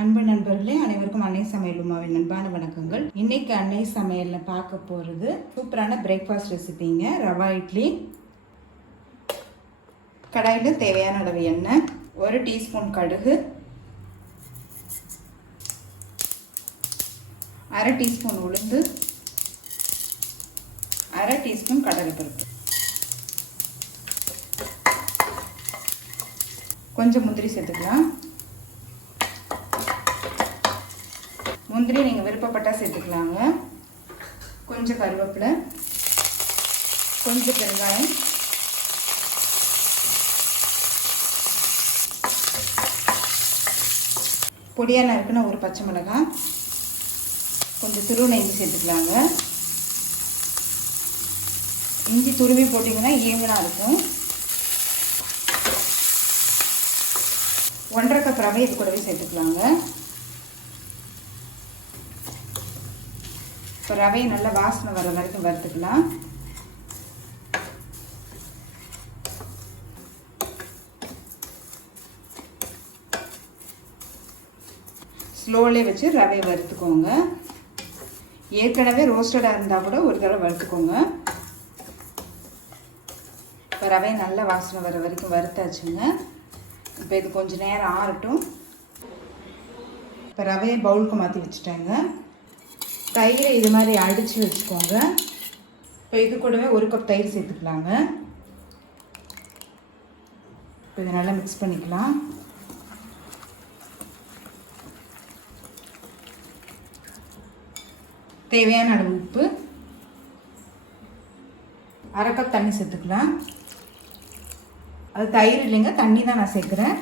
அன்பு நண்பர்களே, அனைவருக்கும் அன்னை சமையல் உமாவின் அன்பான வணக்கங்கள். இன்னைக்கு அன்னை சமையலில் பார்க்க போகிறது சூப்பரான பிரேக்ஃபாஸ்ட் ரெசிபிங்க. ரவா இட்லி. கடாயில் தேவையான அளவு எண்ணெய், 1 டீஸ்பூன் கடுகு, 1/2 டீஸ்பூன் உளுந்து, 1/2 டீஸ்பூன் கடலைப்பருப்பு, கொஞ்சம் முந்திரி சேர்த்துக்கலாம். முந்திரி நீங்கள் விருப்பப்பட்டால் சேர்த்துக்கலாங்க. கொஞ்சம் கருவேப்பிலை, கொஞ்சம் பெருங்காயம், பொடியாக நறுக்குன ஒரு பச்சை மிளகாய், கொஞ்சம் துருவின இஞ்சி சேர்த்துக்கலாங்க. இஞ்சி துருவி போட்டிங்கன்னா ஈவனாக இருக்கும். 1/2 கப் ரவை இது கூடவே சேர்த்துக்கலாங்க. இப்போ ரவையை நல்லா வாசனை வர வரைக்கும் வறுத்துக்கலாம். ஸ்லோவிலே வச்சு ரவையை வறுத்துக்கோங்க. ஏற்கனவே ரோஸ்டடாக இருந்தால் கூட ஒரு தடவை வறுத்துக்கோங்க. இப்போ ரவையை நல்லா வாசனை வர வரைக்கும் வறுத்தாச்சுங்க. இப்போ இது கொஞ்சம் நேரம் ஆறட்டும். இப்போ ரவையை பவுலுக்கு மாற்றி வச்சுட்டேங்க. தயிரை இது மாதிரி அடித்து வச்சுக்கோங்க. இப்போ இது கூடவே 1 கப் தயிர் சேர்த்துக்கலாங்க. இப்போ இதை நல்லா மிக்ஸ் பண்ணிக்கலாம். தேவையான அளவு உப்பு, 1/2 கப் தண்ணி சேர்த்துக்கலாம். அது தயிர் இல்லைங்க, தண்ணி தான் நான் சேர்க்குறேன்.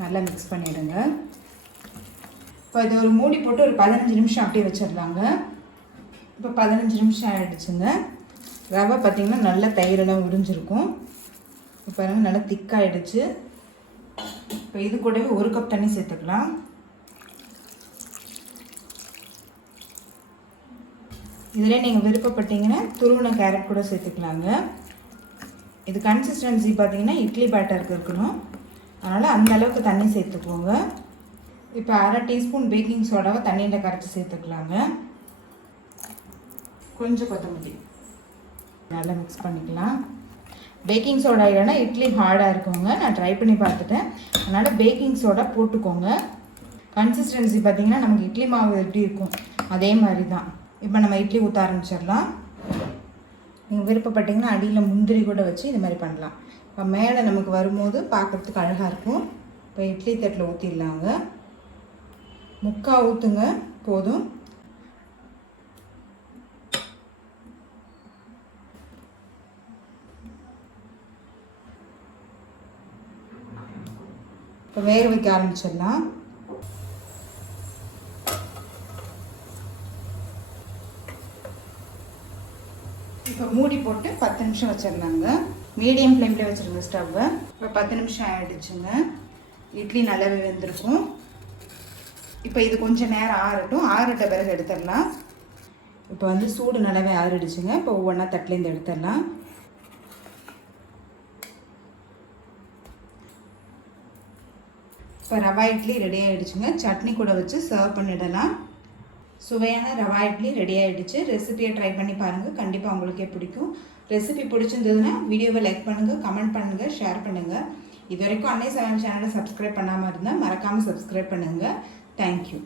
நல்லா மிக்ஸ் பண்ணிவிடுங்க. இப்போ இது ஒரு மூடி போட்டு ஒரு 15 நிமிஷம் அப்படியே வச்சிடலாங்க. இப்போ 15 நிமிஷம் ஆகிடுச்சுங்க. ரவை பார்த்திங்கன்னா நல்லா தயிரெல்லாம் உறிஞ்சிருக்கும். இப்போ நல்லா திக்காகிடுச்சு. இப்போ இது கூடவே 1 கப் தண்ணி சேர்த்துக்கலாம். இதில் நீங்கள் விருப்பப்பட்டீங்கன்னா துருவின கேரட் கூட சேர்த்துக்கலாங்க. இது கன்சிஸ்டன்சி பார்த்திங்கன்னா இட்லி பேட்டருக்கு இருக்கணும். அதனால் அந்த அளவுக்கு தண்ணி சேர்த்துக்கோங்க. இப்போ 1/2 டீஸ்பூன் பேக்கிங் சோடாவை தண்ணியில் கரைச்சி சேர்த்துக்கலாங்க. கொஞ்சம் கொத்தமல்லி நல்லா மிக்ஸ் பண்ணிக்கலாம். பேக்கிங் சோடா இல்லைன்னா இட்லி ஹார்டாக இருக்குங்க. நான் ட்ரை பண்ணி பார்த்துட்டேன். அதனால் பேக்கிங் சோடா போட்டுக்கோங்க. கன்சிஸ்டன்சி பார்த்திங்கன்னா நமக்கு இட்லி மாவு எப்படி இருக்கும் அதே மாதிரி தான். இப்போ நம்ம இட்லி ஊற்ற ஆரம்பிச்சிடலாம். நீங்கள் விருப்பப்பட்டிங்கன்னா அடியில் முந்திரி கூட வச்சு இது மாதிரி பண்ணலாம். இப்போ மேலே நமக்கு வரும்போது பார்க்குறதுக்கு அழகாக இருக்கும். இப்போ இட்லி தட்டில் ஊற்றிடலாங்க. 3/4 ஊற்றுங்க போதும். இப்போ வேக வைக்க ஆரம்பிச்சிடலாம். இப்போ மூடி போட்டு 10 நிமிஷம் வச்சிடலாங்க. மீடியம் ஃப்ளேமில் வச்சுருங்க ஸ்டவ்வை. இப்போ 10 நிமிஷம் ஆகிடுச்சுங்க. இட்லி நல்லாவே வெந்திருக்கும். இப்போ இது கொஞ்சம் நேரம் ஆறட்டும். ஆறிட்ட பிறகு எடுத்துடலாம். இப்போ சூடு நல்லாவே ஆறிடுச்சுங்க. இப்போ ஒவ்வொன்றா தட்டிலேருந்து எடுத்துடலாம். இப்போ ரவா இட்லி ரெடி ஆகிடுச்சுங்க. சட்னி கூட வச்சு சர்வ் பண்ணிடலாம். சுவையான ரவா இட்லி ரெடி ஆகிடுச்சு. ரெசிபியை ட்ரை பண்ணி பாருங்கள். கண்டிப்பாக உங்களுக்கே பிடிக்கும். ரெசிபி பிடிச்சிருந்ததுன்னா வீடியோவை லைக் பண்ணுங்கள், கமெண்ட் பண்ணுங்கள், ஷேர் பண்ணுங்கள். இது வரைக்கும் அன்னை சமையல் சேனலை சப்ஸ்கிரைப் பண்ணாமல் இருந்தால் மறக்காமல் சப்ஸ்கிரைப் பண்ணுங்கள். தேங்க்யூ.